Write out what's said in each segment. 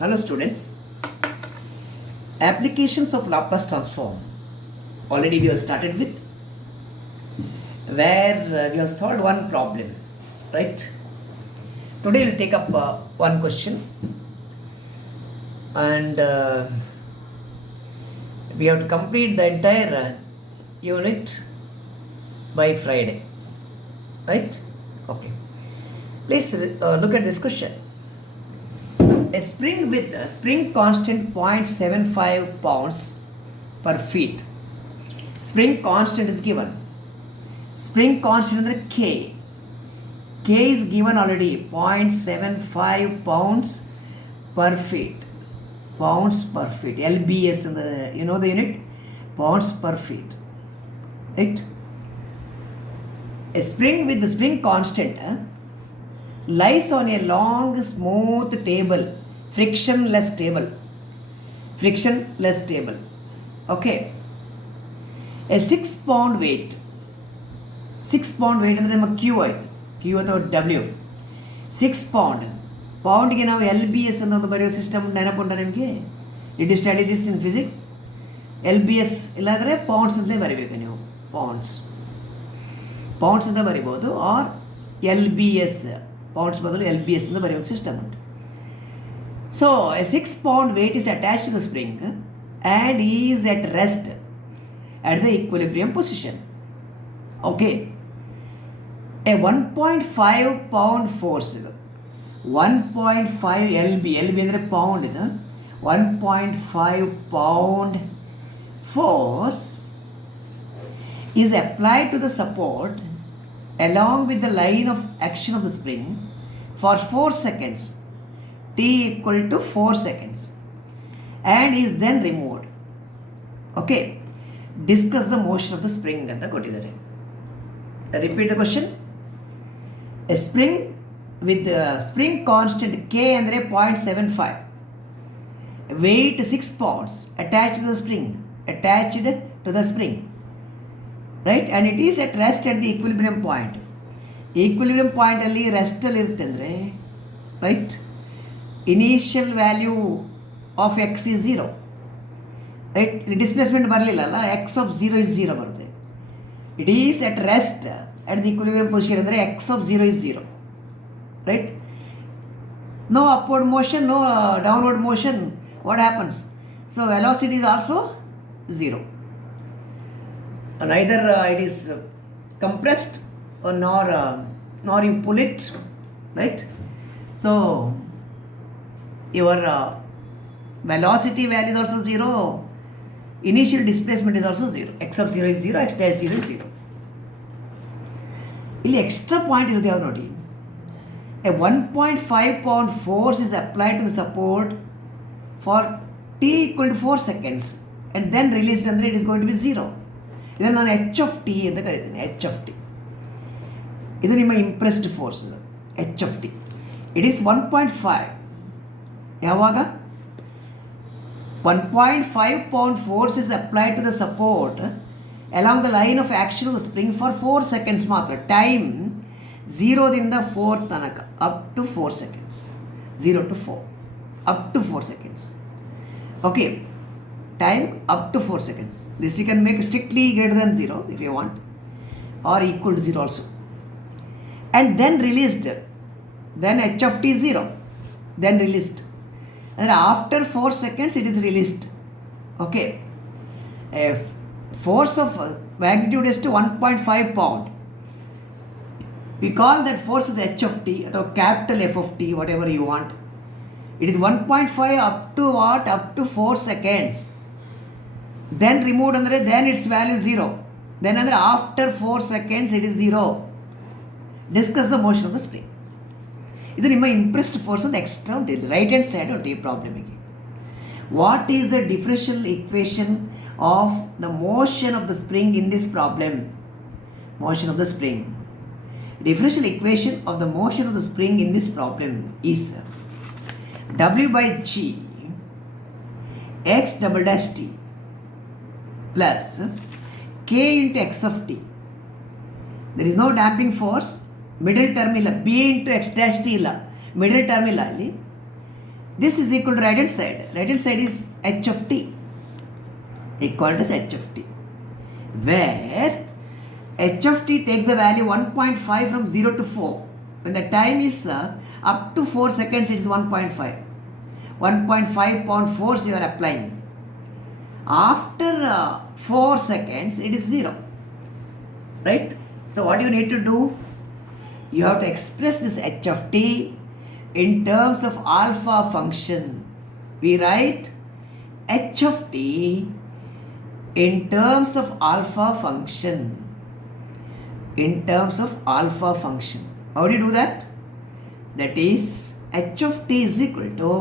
Hello students, applications of Laplace transform already we have started with, where we have solved one problem, right? Today we'll take up one question, and we have to complete the entire unit by Friday, right? Okay, please look at this question. A spring with a spring constant 0.75 pounds per feet. Spring constant is given. Spring constant under K. K is given already 0.75 pounds per feet. Pounds per feet. LBS in the the unit? Pounds per feet. Right? A spring with the spring constant lies on a long smooth table, frictionless table. Okay. A 6 pound weight. 6 pound weight ಅಂದ್ರೆ ನಮ್ಮ Q ಆಯ್ತು. Q ಅಥವಾ W. 6 pound. ಪೌಂಡ್ಗೆ ನಾವು LBS ಅಂತ ಒಂದು ಬರೆಯೋ system ನೆನಪುಂಟ ನಿಮಗೆ? Did you study this in physics? LBS ಇಲ್ಲಾಂದರೆ ಪೌಂಡ್ಸ್ ಅಂತಲೇ ಬರೀಬೇಕು ನೀವು. ಪೌಂಡ್ಸ್ ಅಂತ ಬರಿಬೋದು, ಆರ್ LBS. ಪೌಂಡ್ಸ್ ಬದಲು LBS ಅಂತ ಬರೆಯೋ ಸಿಸ್ಟಮ್ ಉಂಟು. So a 6 pound weight is attached to the spring and is at rest at the equilibrium position. Okay. A 1.5 pound force, 1.5 LB ಅಂದರೆ ಪೌಂಡ್ ಇದು, 1.5 pound force is applied to the support along with the line of action of the spring for 4 seconds, t equal to 4 seconds, and is then removed. Okay, discuss the motion of the spring ಅಂತ ಕೊಟ್ಟಿದ್ದಾರೆ. Repeat the question. A spring with spring constant K ಅಂದರೆ 0.75, weight 6 pounds attached to the spring, right? And it is at rest at the equilibrium point. Equilibrium point ಅಲ್ಲಿ ರೆಸ್ಟ್ ಅಲ್ಲಿ ಇರುತ್ತೆ ಅಂದರೆ, right? Initial value of x is 0, right? Displacement ಬರಲಿಲ್ಲ ಅಲ್ಲ, x of 0 is 0 ಬರುತ್ತೆ. It is at rest at the equilibrium position ಅಂದರೆ x of 0 is 0, right? No upward motion, no downward motion. What happens? So velocity is also 0. Neither it is compressed or nor you pull it, right? So your velocity value is also 0. Initial displacement is also 0. X of 0 is 0, x dash 0 is 0. ಇಲ್ಲಿ extra point ಇರುತ್ತೆ ಯಾವ್ದು ನೋಡಿ. A 1.5 pound force is applied to the support for t equal to 4 seconds and then released ಅಂದರೆ it is going to be 0. ಇದನ್ನು ನಾನು h of t ಅಂತ ಕರಿತೀನಿ. h of t ಇದು ನಿಮ್ಮ impressed force. h of t it is 1.5. ಯಾವಾಗ 1.5 pound force is applied to the support along the line of action of the spring for 4 seconds ಮಾತ್ರ. ಟೈಮ್ 0ದಿಂದ 4 ತನಕ, ಅಪ್ ಟು 4 seconds. 0 to 4 up to 4 seconds. Okay, time up to 4 seconds. This you can make strictly greater than 0 if you want, or equal to 0 also. And then released, then h of t is 0, then released, and after 4 seconds it is released. Okay, a force of magnitude is to 1.5 pound. We call that force as h of t or capital F of t, whatever you want. It is 1.5 up to what? Up to 4 seconds. Then removed andre, then its value 0. Then andre after 4 seconds it is 0. Discuss the motion of the spring. ಇದು ನಿಮ್ಮ impressed force ಅಂತ extra right hand side ಉಂಟು ಈ ಪ್ರಾಬ್ಲಮಿಗೆ. What is the differential equation of the motion of the spring in this problem? Motion of the spring, differential equation of the motion of the spring in this problem is W by G x double dash t plus K into x of t. There is no damping force, middle term ಇಲ್ಲ, b into x dash t ಇಲ್ಲ, middle term ಇಲ್ಲ ಅಲ್ಲಿ. This is equal to right hand side. Right hand side is h of t equal to h of t, where h of t takes the value 1.5 from 0 to 4. When the time is up to 4 seconds, it is 1.5. 1.5 upon force you are applying. After 4 seconds, it is 0. Right? So what you need to do? You have to express this h of t in terms of alpha function. We write h of t in terms of alpha function. In terms of alpha function. How do you do that? That is, h of t is equal to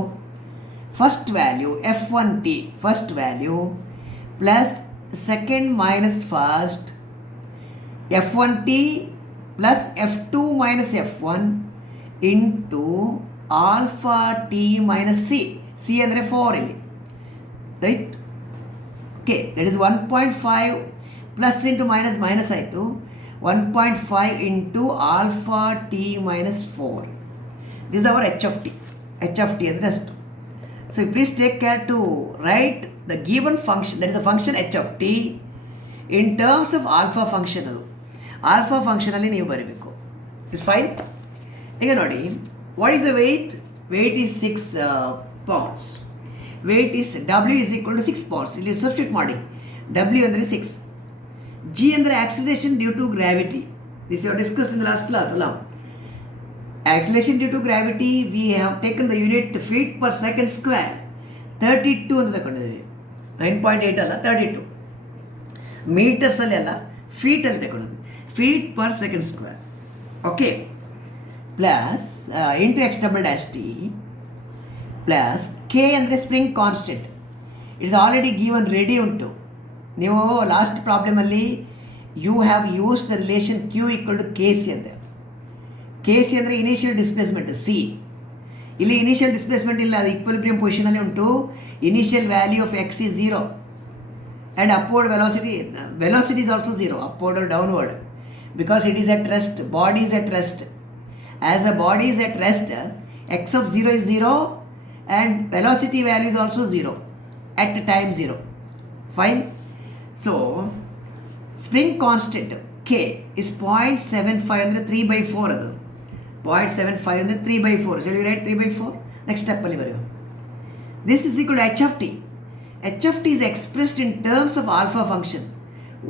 first value f1t, first value, plus second minus first, f1t plus f2 minus f1 into alpha t minus c. C ಅಂದರೆ 4 ಇಲ್ಲಿ, right? Okay, that is 1.5 plus into minus minus ಆಯಿತು, 1.5 into alpha t minus 4. This is our h of t. h of t ಅಂದರೆ ಅಷ್ಟು. So please take care to write the given function, that is the function h of t, in terms of alpha function. Alpha ಫಂಕ್ಷನಲ್ಲಿ ನೀವು ಬರೀಬೇಕು. Is fine. ಈಗ ನೋಡಿ, what is the weight? Weight is 6 pounds. Weight is W is equal to 6 pounds. ಇಲ್ಲಿ substitute ಮಾಡಿ. W ಅಂದರೆ 6. G ಅಂದರೆ acceleration due to gravity. This you discuss in the last class ಅಲ್ಲ. Acceleration due to gravity we have taken the unit feet per second square. 32 ಅಂತ ತಗೊಂಡಿದ್ದೀವಿ. 9.8 ಅಲ್ಲ, 32 ಮೀಟರ್ಸಲ್ಲಿ ಅಲ್ಲ, ಫೀಟಲ್ಲಿ ತಗೊಂಡಿದ್ವಿ. feet per second square. Okay, plus into x double dash t plus k ಅಂದರೆ spring constant. Its already given ready ಉಂಟು. ನೀವು ಲಾಸ್ಟ್ ಪ್ರಾಬ್ಲಮಲ್ಲಿ you have use the relation q equal to k c ಅಂತ. ಕೆ ಸಿ ಅಂದರೆ initial displacement c. ಇಲ್ಲಿ initial displacement ಇಲ್ಲ, ಅದು equilibrium ಪೊಸಿಷನಲ್ಲಿ ಉಂಟು. Initial value of x is 0 and upward velocity is also 0, upward or downward, because it is at rest. Body is at rest. As the body is at rest, x of 0 is 0 and velocity value is also 0 at time 0. Fine. So spring constant k is 0.75 ಅಂದರೆ 3/4 ಅದು. 0.75 ಅಂದರೆ 3/4. Shall we write 3/4? Next step ಅಲ್ಲಿ ಬರೆಯೋಣ. This is equal to h of t. h of t is expressed in terms of alpha function.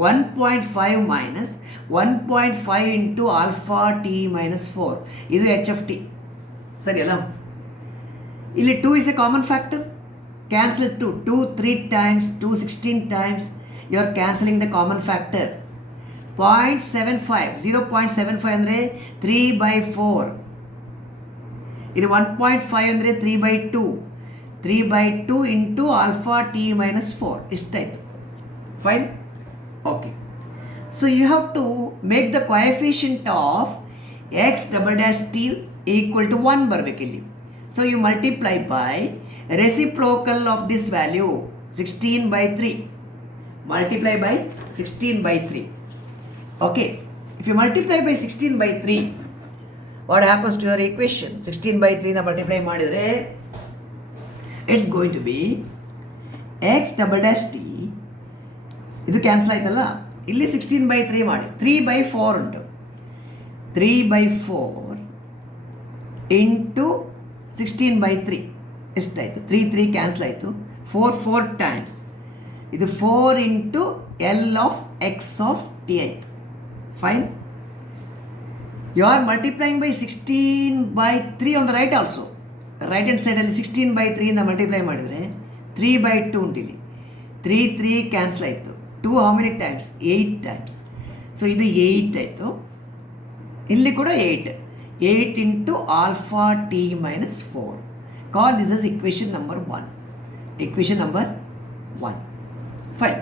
1.5 minus 1.5 into alpha t minus 4. ಇದು h of t. ಸರಿ ಅಲ್ಲ? ಇಲ್ಲಿ 2 is a common factor. Cancel 2. 2 3 times, 2 16 times. You are cancelling the common factor. 0.75. 0.75 ಅಂದರೆ 3/4. ಇದು 1.5 ಅಂದರೆ 3/2. 3/2 into alpha t minus 4. ಇಷ್ಟಾಯಿತು. Fine. Okay. So you have to make the coefficient of x double dash t equal to 1 ಬರಬೇಕಿಲ್ಲಿ. So you multiply by reciprocal of this value 16/3. Multiply by 16/3. Okay. If you multiply by 16/3, what happens to your equation? 16/3 ನ multiply ಮಾಡಿದರೆ it's going to be x double dash t. ಇದು ಕ್ಯಾನ್ಸಲ್ ಆಯ್ತಲ್ಲ, ಇಲ್ಲಿ 16/3 ಮಾಡಿ. 3/4 ಉಂಟು. 3/4 ಇಂಟು 16/3 ಎಷ್ಟಾಯಿತು? 3 3 ಕ್ಯಾನ್ಸಲ್ ಆಯಿತು. 4 ಟೈಮ್ಸ್. ಇದು 4 into L of X of t ಆಯಿತು. Fine. You are multiplying by 16/3 on the right also. Right hand ಸೈಡಲ್ಲಿ 16/3 ಇಂದ ಮಲ್ಟಿಪ್ಲೈ ಮಾಡಿದರೆ 3/2 ಉಂಟಿಲ್ಲಿ. 3 3 ಕ್ಯಾನ್ಸಲ್ ಆಯಿತು. 2 how many times? 8 times. So ಇದು 8 ಆಯಿತು. ಇಲ್ಲಿ ಕೂಡ 8. 8 into alpha t minus 4. Call this as equation number 1. Equation number 1. Fine.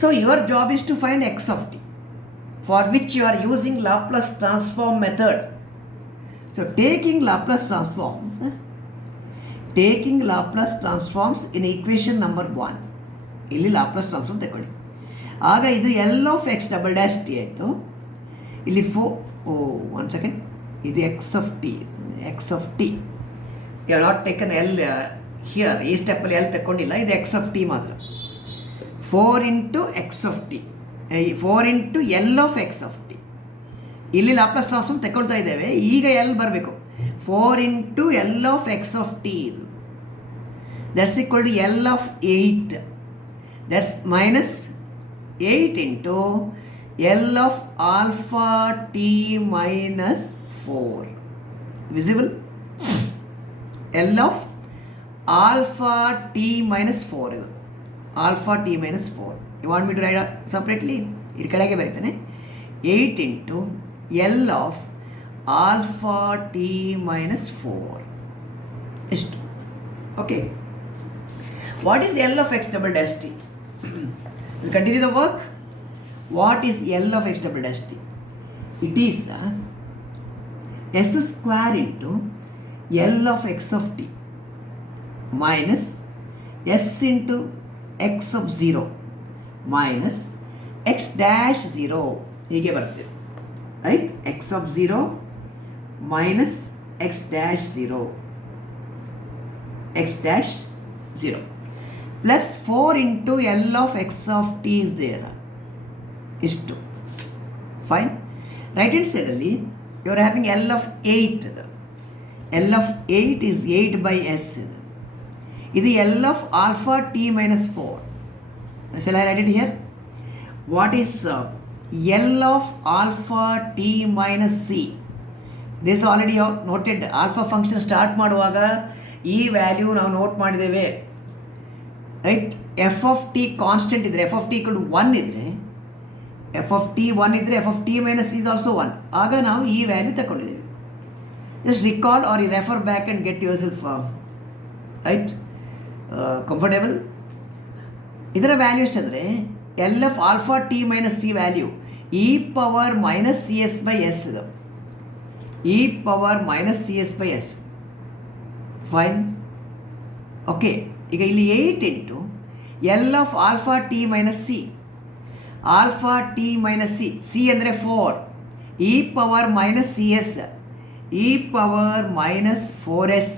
So your job is to find x of t, for which you are using Laplace transform method. So taking Laplace transforms in equation number 1. ಇಲ್ಲಿ Laplace transform ತಗೊಳ್ಳಿ. ಆಗ ಇದು l of X double dash T ಆಯಿತು. ಇಲ್ಲಿ 1 ಸೆಕೆಂಡ್, ಇದು X of T U have not taken L here, ಈ ಸ್ಟೆಪ್ಪಲ್ಲಿ ಎಲ್ ತಗೊಂಡಿಲ್ಲ, ಇದು ಎಕ್ಸ್ ಆಫ್ ಟಿ ಮಾತ್ರ. 4 into X of t, 4 into L of X of t. ಇಲ್ಲಿ ಲಾಪ್ಲಾಸ್ ಟ್ರಾನ್ಸ್ಫಾರ್ಮ್ ತಗೊಳ್ತಾ ಇದ್ದೇವೆ, ಈಗ ಎಲ್ ಬರಬೇಕು. 4 into L of X of T, ಇದು that's equal to l of 8, that's minus 8 into L of alpha T minus 4. Visible? L of alpha T minus 4, ಇದು alpha T minus 4. You want me to write separately? ಇದು ಕೆಳಗೆ ಬರೀತಾನೆ. 8 into L of alpha T minus 4 ಎಷ್ಟು? Okay, what is L of X double dash T? Will continue the work. What is L of X double dash T? It is S square into L of X of T minus S into X of 0 minus X dash 0 ಹೀಗೆ ಬರ್ತದೆ, right? X of 0 minus X dash 0, X dash 0 plus 4 into L of X of T is there. ಇಷ್ಟು fine. Right hand ಸೈಡಲ್ಲಿ you are having l of 8. L of 8 is 8 by S. ಇದು l of alpha T minus 4. Shall I write it here? What is L of alpha t minus c? This already you have noted. Alpha function start ಮಾಡುವಾಗ ಈ ವ್ಯಾಲ್ಯೂ ನಾವು note ಮಾಡಿದ್ದೇವೆ, right? F of t constant ಇದ್ದರೆ, f of t equal to 1 ಇದ್ದರೆ, f of t 1 ಇದ್ದರೆ f of T minus is also 1. ಆಗ ನಾವು ಈ ವ್ಯಾಲ್ಯೂ ತಗೊಂಡಿದ್ದೇವೆ. Just recall are you refer back and get yourself right comfortable. ಇದರ value ಎಷ್ಟಂದರೆ l f alpha T minus c value e power minus C s by S. ಇದು e power minus C s by S. Fine. Okay, ಈಗ ಇಲ್ಲಿ 8 into L of alpha T minus C, alpha T minus C, C ಅಂದರೆ 4, e power minus C S, e power minus 4s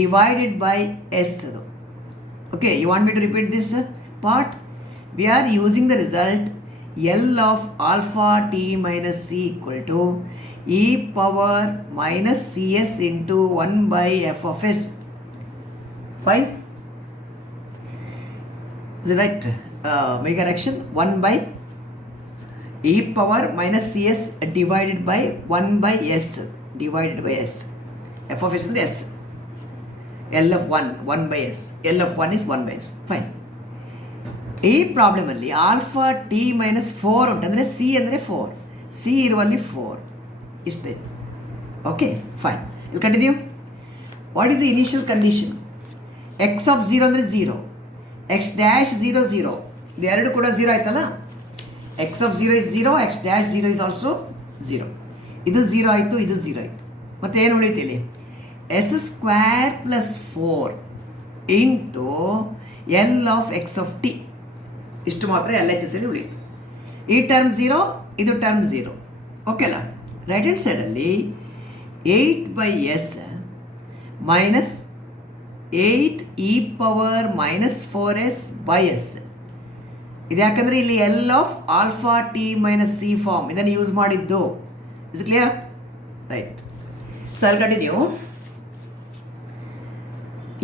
divided by S. ಅದು okay, you want me to repeat this part? We are using the result L of alpha t minus c equal to e power minus cs into 1 by f of s. Fine? Is it right? Make a correction. 1 by e power minus cs divided by 1 by s divided by s. F of s is s. L of 1 by s. L of 1 is 1 by s. Fine. ಈ ಪ್ರಾಬ್ಲಮಲ್ಲಿ alpha T minus 4 ಉಂಟು, ಅಂದರೆ C ಅಂದರೆ 4, ಸಿ ಇರುವಲ್ಲಿ 4 ಇಷ್ಟೇ. Okay, fine. ಇಲ್ಲಿ continue. What is the initial condition? X of 0 ಅಂದರೆ 0, X dash 0 0, ಇದು ಎರಡು ಕೂಡ 0 ಆಯ್ತಲ್ಲ. ಎಕ್ಸ್ ಆಫ್ 0 ಇಸ್ 0, ಎಕ್ಸ್ ಡ್ಯಾಶ್ 0 ಇಸ್ ಆಲ್ಸೋ 0. ಇದು 0 ಆಯಿತು, ಇದು 0 ಆಯಿತು. ಮತ್ತು ಏನು ಉಳಿತು ಇಲ್ಲಿ? S square plus 4 into L of X of T. ಇಷ್ಟು ಮಾತ್ರ ಎಲ್ ಎಚ್ ಎಸ್ ಅಲ್ಲಿ ಉಳಿಯಿತು. ಈ ಟರ್ಮ್ 0, ಇದು ಟರ್ಮ್ 0. ಓಕೆ ಅಲ್ಲ? ರೈಟ್ ಹ್ಯಾಂಡ್ ಸೈಡಲ್ಲಿ 8 by S minus 8 e power minus 4s by S. ಇದು ಯಾಕಂದರೆ ಇಲ್ಲಿ L of alpha T minus C form ಇದನ್ನು ಯೂಸ್ ಮಾಡಿದ್ದು. Is clear? Right. So I'll continue.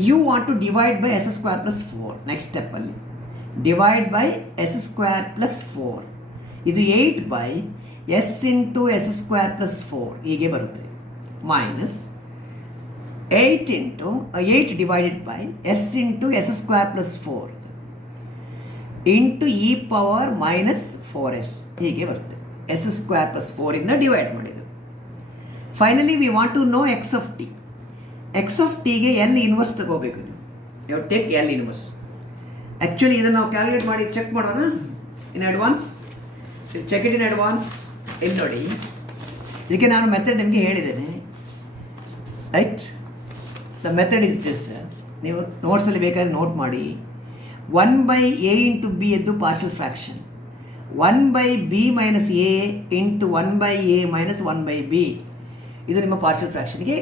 You want to divide by s square plus 4. Next step ಅಲ್ಲಿ divide by s square plus 4. ಇದು 8 by s into s square plus 4 ಹೀಗೆ ಬರುತ್ತೆ. ಮೈನಸ್ 8 into 8 divided by s into s square plus 4 into e power minus 4s ಹೀಗೆ ಬರುತ್ತೆ. s square plus 4 ಇಂದ divide ಮಾಡಿದ್ದು. Finally we want to know x of t. X of ಟಿಗೆ l inverse ತಗೋಬೇಕು ನೀವು. You take l inverse. Actually ಇದನ್ನು ನಾವು calculate ಮಾಡಿ ಚೆಕ್ ಮಾಡೋಣ in advance. Check it in advance. ಇಲ್ಲಿ ನೋಡಿ, ಇದಕ್ಕೆ ನಾನು ಮೆಥಡ್ ನಿಮಗೆ ಹೇಳಿದ್ದೇನೆ, right? The method is this. ನೀವು ನೋಟ್ಸಲ್ಲಿ ಬೇಕಾದ್ರೆ ನೋಟ್ ಮಾಡಿ. 1 by a ಇಂಟು ಬಿ ಎದ್ದು partial fraction, 1 by b minus a into 1 by a minus 1 by b ಇದು ನಿಮ್ಮ ಪಾರ್ಷಲ್ ಫ್ರ್ಯಾಕ್ಷನ್ಗೆ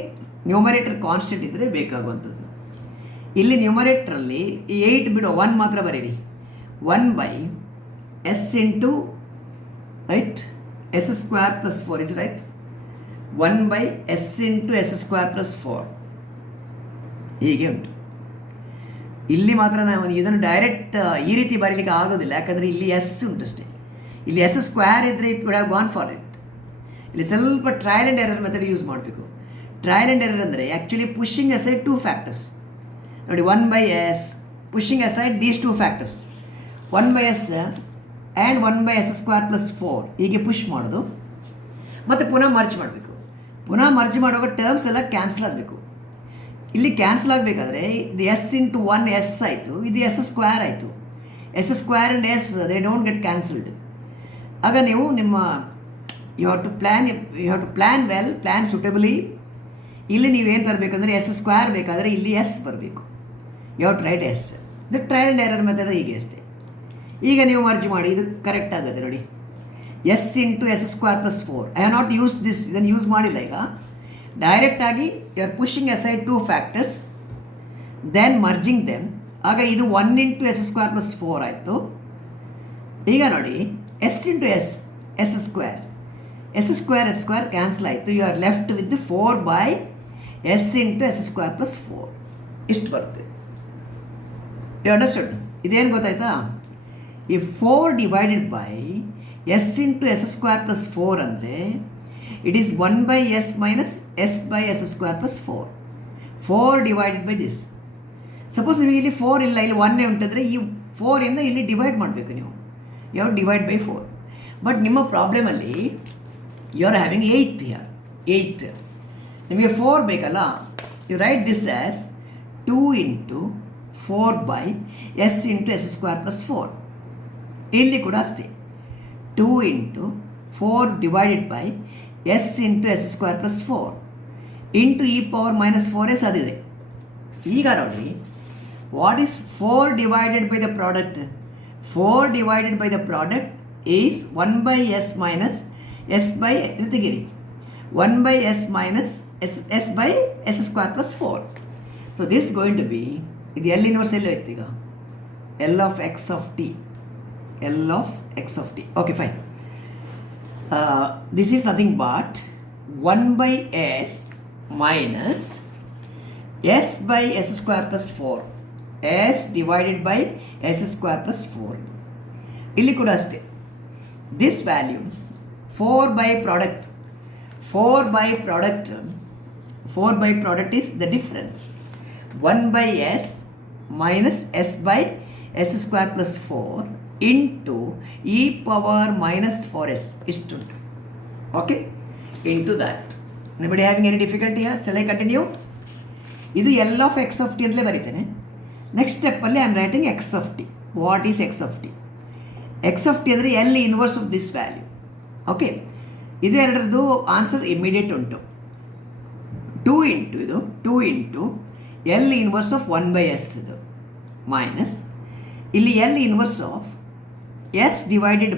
ನ್ಯೂಮರೇಟರ್ ಕಾನ್ಸ್ಟೆಂಟ್ ಇದ್ದರೆ ಬೇಕಾಗುವಂಥದ್ದು. ಇಲ್ಲಿ ನ್ಯೂಮರೇಟ್ರಲ್ಲಿ 8 ಬಿಡೋ 1 ಮಾತ್ರ ಬರೀರಿ. 1/s into right s square plus 4 is right. 1/s into s square plus 4 ಹೀಗೆ ಉಂಟು. ಇಲ್ಲಿ ಮಾತ್ರ ನಾವು ಇದನ್ನು ಡೈರೆಕ್ಟ್ ಈ ರೀತಿ ಬರೀಲಿಕ್ಕೆ ಆಗೋದಿಲ್ಲ, ಯಾಕಂದರೆ ಇಲ್ಲಿ ಎಸ್ ಉಂಟು ಅಷ್ಟೇ. ಇಲ್ಲಿ ಎಸ್ ಸ್ಕ್ವೇರ್ ಇದ್ದರೆ it could have gone for it. ಇಲ್ಲಿ ಸ್ವಲ್ಪ trial and error method use ಮಾಡಬೇಕು. ಟ್ರಯಲ್ ಆ್ಯಂಡ್ ಎರರ್ ಅಂದರೆ ಆ್ಯಕ್ಚುಲಿ ಪುಷಿಂಗ್ ಅಸೈಡ್ 2 ಫ್ಯಾಕ್ಟರ್ಸ್ ನೋಡಿ. 1/s pushing aside these 2 factors 1/s and 1/s square plus 4 ಹೀಗೆ ಪುಷ್ ಮಾಡೋದು. ಮತ್ತು ಪುನಃ ಮರ್ಜ್ ಮಾಡಬೇಕು. ಪುನಃ ಮರ್ಜ್ ಮಾಡುವಾಗ ಟರ್ಮ್ಸ್ ಎಲ್ಲ ಕ್ಯಾನ್ಸಲ್ ಆಗಬೇಕು. ಇಲ್ಲಿ ಕ್ಯಾನ್ಸಲ್ ಆಗಬೇಕಾದ್ರೆ ಇದು ಎಸ್ ಇಂಟು 1 ಎಸ್ ಆಯಿತು, ಇದು ಎಸ್ ಸ್ಕ್ವೇರ್ ಆಯಿತು. S square and s they don't get cancelled. ಆಗ ನೀವು ನಿಮ್ಮ you have to plan well, plan suitably. ಇಲ್ಲಿ ನೀವೇನು ತರಬೇಕಂದ್ರೆ ಎಸ್ ಸ್ಕ್ವೇರ್ ಬೇಕಾದರೆ ಇಲ್ಲಿ ಎಸ್ ಬರಬೇಕು. You have to write s. ಇದು ಟ್ರಯಲ್ ಆ್ಯಂಡ್ ಎರರ್ ಮೆಥಡ್ ಹೀಗೆ ಅಷ್ಟೇ. ಈಗ ನೀವು ಮರ್ಜ್ ಮಾಡಿ, ಇದು ಕರೆಕ್ಟ್ ಆಗುತ್ತೆ ನೋಡಿ. S into S square plus 4 I have not use this, ಇದನ್ನು ಯೂಸ್ ಮಾಡಿಲ್ಲ. ಈಗ ಡೈರೆಕ್ಟಾಗಿ you are pushing aside 2 factors then merging them. ಆಗ ಇದು 1 ಇಂಟು ಎಸ್ ಸ್ಕ್ವೇರ್ ಪ್ಲಸ್ 4 ಆಯಿತು. ಈಗ ನೋಡಿ S into S square square cancel ಆಯಿತು. You are left with 4/s into S square plus 4 ಇಷ್ಟು ಬರುತ್ತೆ. You understood? ಇದೇನು ಗೊತ್ತಾಯ್ತಾ? ಈ 4 divided by s into S square plus 4 ಅಂದರೆ it is 1/s minus s/s square plus 4. 4 divided by this. Suppose ನಿಮಗೆ ಇಲ್ಲಿ 4 ಇಲ್ಲ, ಇಲ್ಲಿ 1 ಉಂಟಂದರೆ ಈ 4ಇಂದ ಇಲ್ಲಿ ಡಿವೈಡ್ ಮಾಡಬೇಕು ನೀವು. You have divide by 4. But ನಿಮ್ಮ ಪ್ರಾಬ್ಲಮಲ್ಲಿ ಯು ಆರ್ ಹ್ಯಾವಿಂಗ್ 8 ಹಿಯರ್. 8 ನಿಮಗೆ 4 ಬೇಕಲ್ಲ. You write this as 2 into 4/s into S square plus 4. ಇಲ್ಲಿ ಕೂಡ ಅಷ್ಟೇ 2 into 4 divided by s into S square plus 4 into e power minus 4s ಅದಿದೆ. ಈಗ ನೋಡಿ what is 4 divided by the product? 4 divided by the product is 1/s minus s by ತೆಗಿರಿ 1/s minus s by S square plus 4. So this going to be, ಇದು l inverse ಎಲ್ಲೋ ಇತ್ತು. ಈಗ L of x of t. Okay, fine. This is nothing but 1/s minus s by s square plus 4. s divided by s square plus 4. ಇಲ್ಲಿ ಕೂಡ ಅಷ್ಟೇ. This value 4 by product is the difference. 1/s minus s by s square plus 4 into e power minus 4s ಇಷ್ಟುಂಟು. Okay, into that. Anybody having any difficulty here? Shall I continue? ಇದು L of x of t ಅಂತಲೇ ಬರೀತೇನೆ. Next ಸ್ಟೆಪ್ಪಲ್ಲಿ I am writing x of t. What is x of t? x of t ಅಂದರೆ L inverse of this value. Okay, ಇದು ಎರಡರದ್ದು answer immediate ಉಂಟು. 2 into L inverse of 1/s ಇದು minus ಇಲ್ಲಿ L inverse of s divided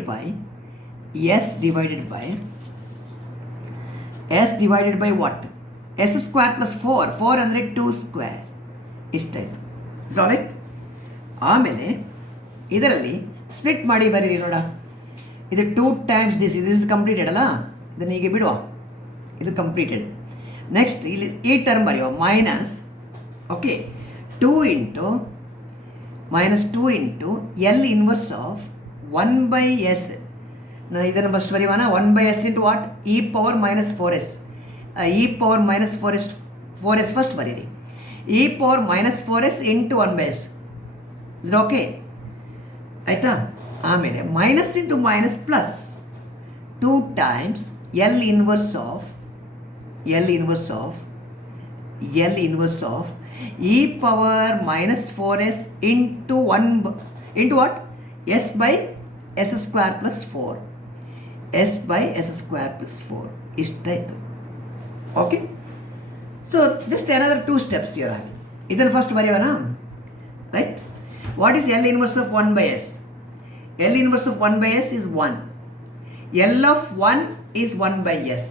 by what? s square plus 4 ಅಂದರೆ 2 square ಇಷ್ಟಾಯಿತು. Is all right. ಆಮೇಲೆ ಇದರಲ್ಲಿ ಸ್ಪ್ಲಿಟ್ ಮಾಡಿ ಬರೀರಿ ನೋಡ. ಇದು 2 ಟೈಮ್ಸ್ ದಿಸ್ ಇಸ್ ಕಂಪ್ಲೀಟೆಡ್ ಅಲ್ಲ, ಇದನ್ನು ಹೀಗೆ ಬಿಡುವ. ಇದು ಕಂಪ್ಲೀಟೆಡ್. ನೆಕ್ಸ್ಟ್ ಇಲ್ಲಿ ಈ ಟರ್ಮ್ ಬರೆಯುವ minus. Okay, 2 into L inverse of 1/s. ಇದನ್ನು ಫಸ್ಟ್ ಬರೆಯುವಾನ 1/s into what? e power minus 4s. e power minus 4s first ಬರೀರಿ. e power minus 4s into 1/s. Is okay ಆಯಿತಾ? ಆಮೇಲೆ minus into minus plus 2 times L inverse of e power minus 4s into 1 into what? s by s square plus 4. s by s square plus 4 ಇಷ್ಟಾಯಿತು. Okay, so just another 2 steps here. ಇದನ್ನು first ಬರೆಯೋಣ. Right. What is L inverse of 1/s? L inverse of 1/s is 1. L of 1 is 1/s.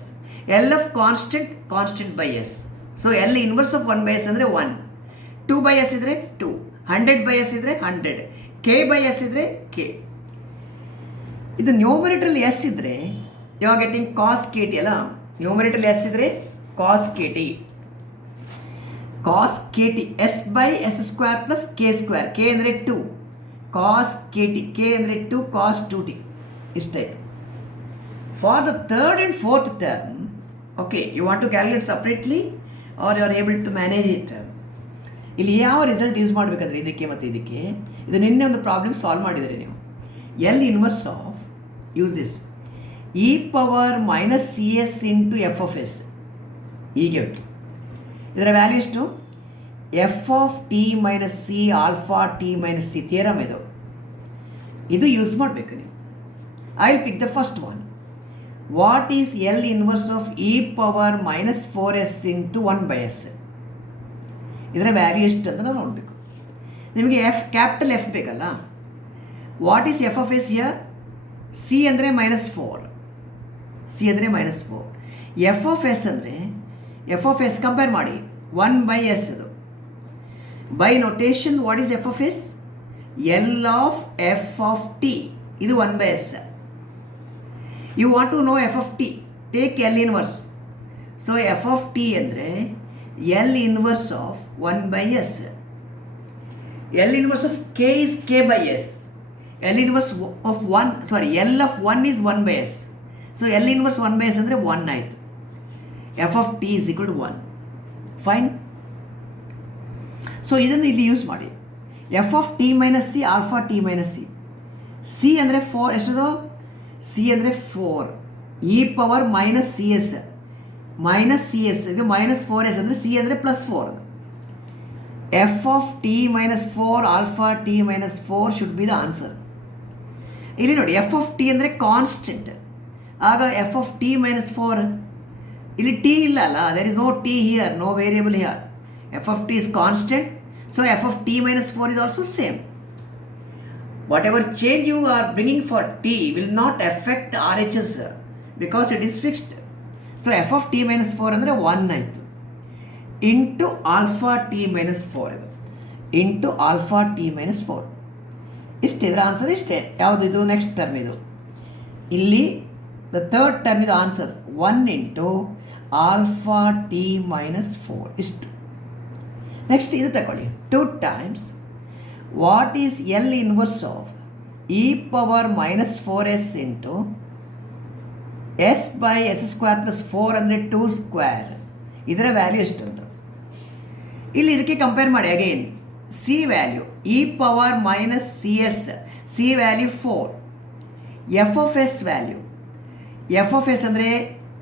L of constant by s. So L inverse of 1 by S ಅಂದರೆ 1, 2 by s ಇದ್ದರೆ 2, 100 by s ಇದ್ದರೆ 100, k by s ಇದ್ದರೆ k. ಇದು ನ್ಯೂಮರೇಟ್ರಲ್ಲಿ s ಇದ್ದರೆ you are getting cos k t ಅಲ್ಲ. ನ್ಯೂಮರೇಟ್ರಲ್ಲಿ s ಇದ್ದರೆ cos k t, cos k t s by S square plus k square. K ಅಂದರೆ 2, ಕಾಸ್ ಕೆ ಟಿ, ಕೆ ಅಂದರೆ 2, ಕಾಸ್ 2t ಇಷ್ಟಾಯಿತು. For the third and fourth term, okay, you want to calculate separately or you are able to manage it. ಇಲ್ಲಿ ಯಾವ result use ಮಾಡಬೇಕಂದ್ರೆ ಇದಕ್ಕೆ ಮತ್ತು ಇದಕ್ಕೆ, ಇದು ನಿನ್ನೆ ಒಂದು ಪ್ರಾಬ್ಲಮ್ ಸಾಲ್ವ್ ಮಾಡಿದರೆ ನೀವು. L inverse of use this e power minus C S into F of S. ಹೀಗೆ ಉಂಟು. ಇದರ ವ್ಯಾಲ್ಯೂ ಎಷ್ಟು? F of T minus C alpha T minus C theorem ಇದು ಯೂಸ್ ಮಾಡಬೇಕು ನೀವು. I will pick the first one. What is L inverse of e power minus 4s into 1 by S. ಇದರ value ಎಷ್ಟು ಅಂತ ನಾವು ನೋಡಬೇಕು. ನಿಮಗೆ ಕ್ಯಾಪಿಟಲ್ ಎಫ್ ಬೇಕಲ್ಲ. What is F of S here? C ಅಂದರೆ -4, ಸಿ ಅಂದರೆ -4. ಎಫ್ ಆಫ್ ಎಸ್ ಅಂದರೆ ಎಫ್ ಆಫ್ ಎಸ್ ಕಂಪೇರ್ ಮಾಡಿ 1 ಬೈ ಎಸ್. ಅದು by notation what is F of S? L of F of T. ಇದು 1 by s. You want to know f of t, take l inverse. So F of T ಅಂದರೆ l inverse of 1 by s. L inverse of k is k by s. L inverse of 1, sorry, L of 1 is 1 by s. So L inverse 1 by s ಅಂದರೆ 1 ಆಯಿತು. F of T is equal to 1. Fine. So ಇದನ್ನು ಇಲ್ಲಿ use ಮಾಡಿ. F of T minus C alpha T minus C. C ಅಂದರೆ 4 ಎಷ್ಟದು? C ಅಂದರೆ 4 e power minus C S, minus C S, ಇದು -4s ಅಂದರೆ ಸಿ ಅಂದರೆ +4. F of T minus 4 alpha T minus 4 should be the answer. ಇಲ್ಲಿ ನೋಡಿ, F of T ಅಂದರೆ constant. ಆಗ ಎಫ್ ಆಫ್ ಟಿ ಮೈನಸ್ 4, ಇಲ್ಲಿ ಟಿ ಇಲ್ಲ ಅಲ್ಲ, there is no T here, no variable here. F of T is constant, so F of T minus 4 is also same. Whatever change you are bringing for t will not affect RHS because it is fixed. So f of t minus 4 ಅಂದರೆ 1 ಆಯಿತು, into alpha T minus 4 ಇದು, into alpha T minus 4. ಇಷ್ಟೇ ಇದರ ಆನ್ಸರ್. ಇಷ್ಟೇ. ಯಾವುದಿದು? Next term ಇದು. ಇಲ್ಲಿ the third term ಇದು answer 1 into alpha T minus 4 ಇಷ್ಟು. ನೆಕ್ಸ್ಟ್ ಇದು ತಗೊಳ್ಳಿ, 2 times what is L inverse of e power minus 4s into S by S square plus 4 ಅಂದರೆ 2 ಸ್ಕ್ವೇರ್. ಇದರ ವ್ಯಾಲ್ಯೂ ಎಷ್ಟು ಅಂತ ಇಲ್ಲಿ ಇದಕ್ಕೆ ಕಂಪೇರ್ ಮಾಡಿ. Again C value e power minus C S, C value 4. F of S value, F of S ಅಂದರೆ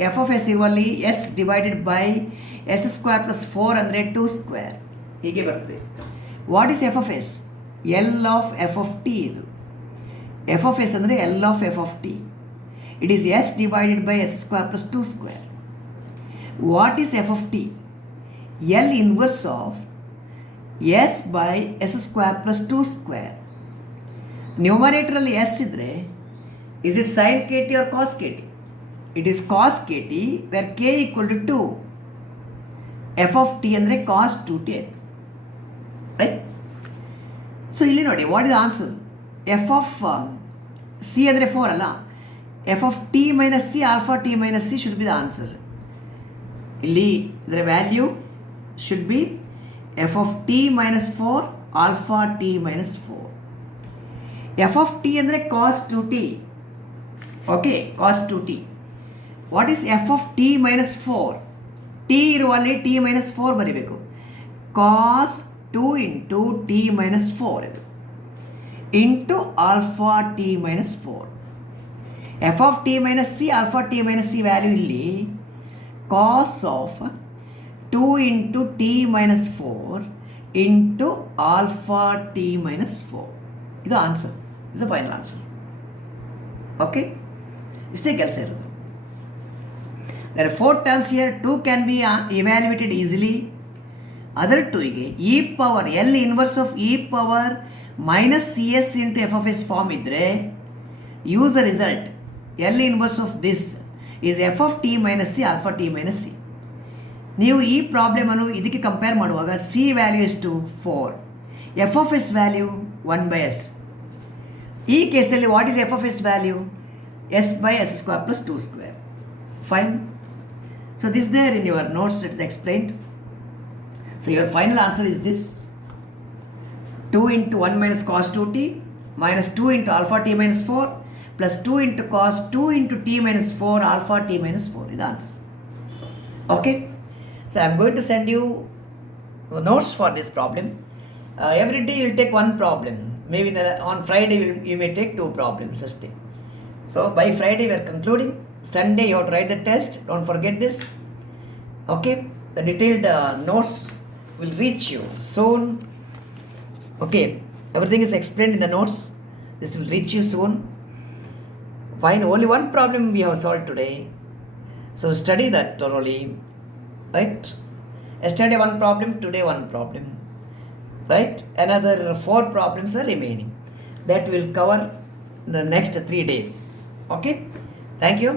F of S ಇರುವಲ್ಲಿ S divided by S square plus 4 ಅಂದರೆ 2 ಸ್ಕ್ವೇರ್ ಹೀಗೆ ಬರ್ತದೆ. What is F of S? L of F of T. ಇದು F of S ಅಂದರೆ L of F of T. It is S divided by S square plus 2 square. What is F of t? L inverse of s by S square plus 2 square. ನ್ಯೂಮರೇಟ್ರಲ್ಲಿ s ಇದ್ದರೆ is it sine k t or cos k t? It is cos k t where k equal to 2. F of T ಅಂದರೆ cos 2t ಆಯಿತು, right? So ಇಲ್ಲಿ ನೋಡಿ, what is answer? F of c ಅಂದರೆ 4 ಅಲ್ಲ, f of T minus C alpha T minus c should be the answer. ಇಲ್ಲಿ ಇದರ value should be f of T minus 4 alpha T minus 4. F of T ಅಂದರೆ cos 2t. Okay, cos 2t. What is F of T minus 4? T ಇರುವಲ್ಲಿ t minus 4 ಬರೀಬೇಕು. Cos 2 into t minus 4 ಇದು, into alpha T minus 4. F of T minus C alpha T minus c value ಇಲ್ಲಿ cos of 2 into t minus 4 into alpha T minus 4. ಇದು ಆನ್ಸರ್, ಇದು final answer. Okay, ಇಷ್ಟೇ ಕೆಲಸ ಇರೋದು. There are 4 terms here. 2 can be evaluated easily. Other 2 ಗೆ e power l inverse of e power minus C S into F of s form ಇದ್ದರೆ use the result. L inverse of this is F of T minus C alpha T minus c. ನೀವು ಈ ಪ್ರಾಬ್ಲಮನ್ನು ಇದಕ್ಕೆ ಕಂಪೇರ್ ಮಾಡುವಾಗ C value ಎಷ್ಟು 4, F of S value 1/s. ಈ ಕೇಸಲ್ಲಿ what is F of S value? s/s² + 2². Fine. So this is there in your notes, it's explained. So your final answer is this: 2 into 1 minus cos 2t minus 2 into alpha t minus 4 plus 2 into cos 2 into t minus 4 alpha t minus 4 is the answer. Okay. So I am going to send you the notes for this problem. Every day you will take one problem. Maybe on Friday you may take 2 problems. So by Friday we are concluding. Sunday you have to write the test. Don't forget this. Okay. The detailed notes will reach you soon. Okay. Everything is explained in the notes. This will reach you soon. Fine. Only one problem we have solved today. So study that thoroughly. Right? Yesterday one problem, today one problem. Right? Another 4 problems are remaining. That will cover the next 3 days. Okay? Thank you.